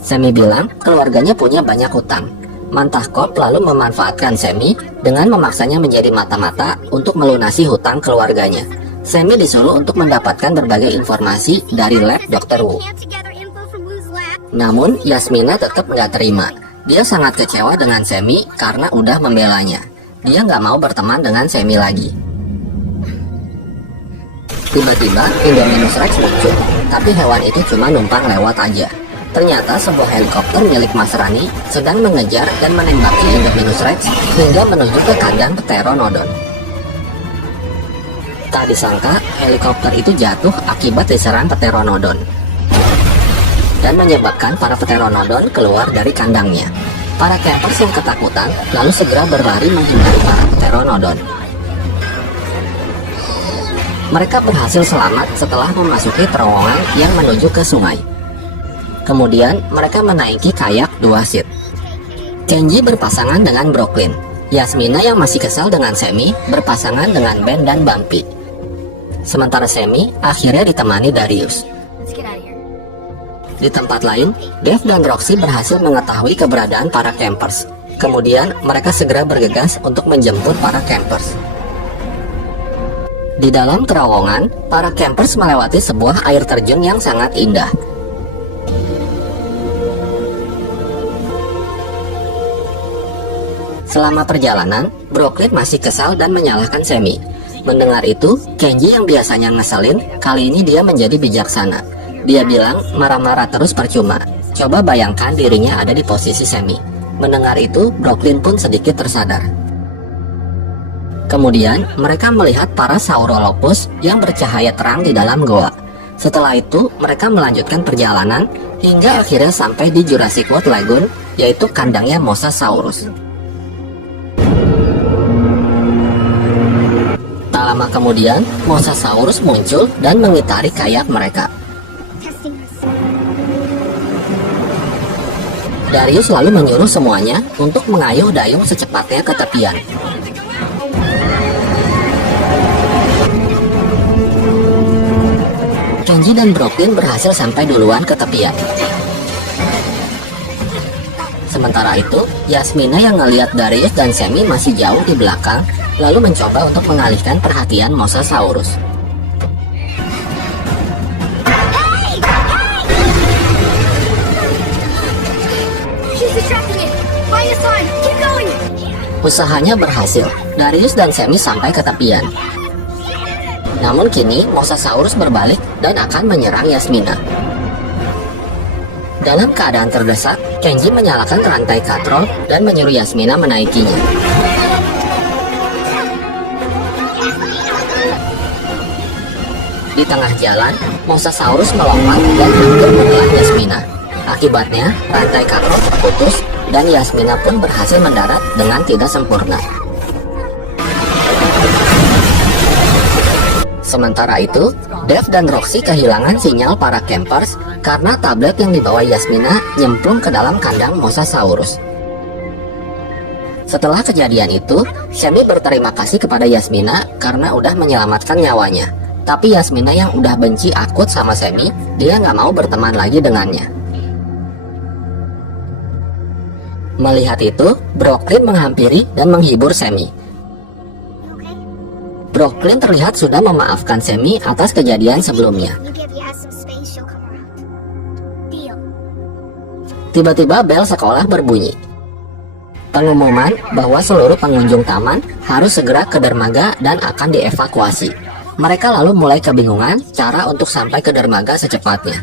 Semi bilang keluarganya punya banyak hutang. Mantahkop lalu memanfaatkan Semi dengan memaksanya menjadi mata-mata untuk melunasi hutang keluarganya. Semi disuruh untuk mendapatkan berbagai informasi dari lab Dr. Wu. Namun Yasmina tetap nggak terima. Dia sangat kecewa dengan Semi karena udah membelanya. Dia nggak mau berteman dengan Semi lagi. Tiba-tiba Indominus Rex muncul, tapi hewan itu cuma numpang lewat aja. Ternyata sebuah helikopter milik Mas Rani sedang mengejar dan menembaki Indominus Rex hingga menuju ke kandang Pteranodon. Tak disangka helikopter itu jatuh akibat diserang Pteranodon dan menyebabkan para Pteranodon keluar dari kandangnya. Para campers yang ketakutan lalu segera berlari menghindari para Pteranodon. Mereka berhasil selamat setelah memasuki terowongan yang menuju ke sungai. Kemudian mereka menaiki kayak 2 seat. Kenji berpasangan dengan Brooklyn. Yasmina yang masih kesal dengan Semi berpasangan dengan Ben dan Bumpy. Sementara Semi akhirnya ditemani Darius. Di tempat lain, Dev dan Roxy berhasil mengetahui keberadaan para campers. Kemudian mereka segera bergegas untuk menjemput para campers. Di dalam terowongan, para campers melewati sebuah air terjun yang sangat indah. Selama perjalanan, Brooklyn masih kesal dan menyalahkan Semi. Mendengar itu, Kenji yang biasanya ngeselin, kali ini dia menjadi bijaksana. Dia bilang marah-marah terus percuma. Coba bayangkan dirinya ada di posisi Semi. Mendengar itu, Brooklyn pun sedikit tersadar. Kemudian, mereka melihat para Saurolopus yang bercahaya terang di dalam goa. Setelah itu, mereka melanjutkan perjalanan hingga akhirnya sampai di Jurassic World Lagoon, yaitu kandangnya Mosasaurus. Tak lama kemudian, Mosasaurus muncul dan mengitari kayak mereka. Darius lalu menyuruh semuanya untuk mengayuh dayung secepatnya ke tepian. Kenji dan Brooklyn berhasil sampai duluan ke tepian. Sementara itu, Yasmina yang ngelihat Darius dan Semi masih jauh di belakang, lalu mencoba untuk mengalihkan perhatian Mosasaurus. Usahanya berhasil. Darius dan Semi sampai ke tepian. Namun kini Mosasaurus berbalik dan akan menyerang Yasmina. Dalam keadaan terdesak, Kenji menyalakan rantai katrol dan menyuruh Yasmina menaikinya. Di tengah jalan, Mosasaurus melompat dan hampir menelan Yasmina. Akibatnya, rantai katrol terputus dan Yasmina pun berhasil mendarat dengan tidak sempurna. Sementara itu, Dev dan Roxy kehilangan sinyal para campers karena tablet yang dibawa Yasmina nyemplung ke dalam kandang Mosasaurus. Setelah kejadian itu, Semi berterima kasih kepada Yasmina karena udah menyelamatkan nyawanya. Tapi Yasmina yang udah benci akut sama Semi, dia nggak mau berteman lagi dengannya. Melihat itu, Brooklyn menghampiri dan menghibur Semi. Brooklyn terlihat sudah memaafkan Semi atas kejadian sebelumnya. Tiba-tiba bel sekolah berbunyi. Pengumuman bahwa seluruh pengunjung taman harus segera ke dermaga dan akan dievakuasi. Mereka lalu mulai kebingungan cara untuk sampai ke dermaga secepatnya.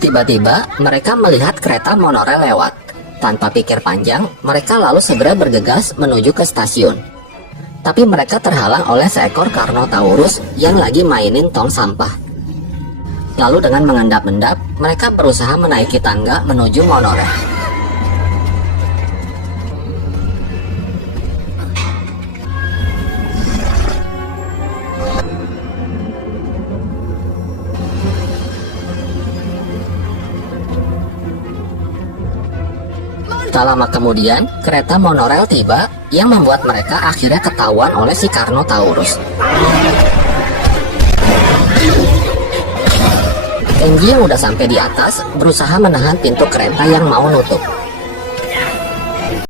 Tiba-tiba mereka melihat kereta monorail lewat. Tanpa pikir panjang, mereka lalu segera bergegas menuju ke stasiun. Tapi mereka terhalang oleh seekor Carnotaurus yang lagi mainin tong sampah. Lalu dengan mengendap-endap, mereka berusaha menaiki tangga menuju monorail. Tak lama kemudian, kereta monorail tiba yang membuat mereka akhirnya ketahuan oleh si Carnotaurus. Kenji yang udah sampai di atas berusaha menahan pintu kereta yang mau nutup.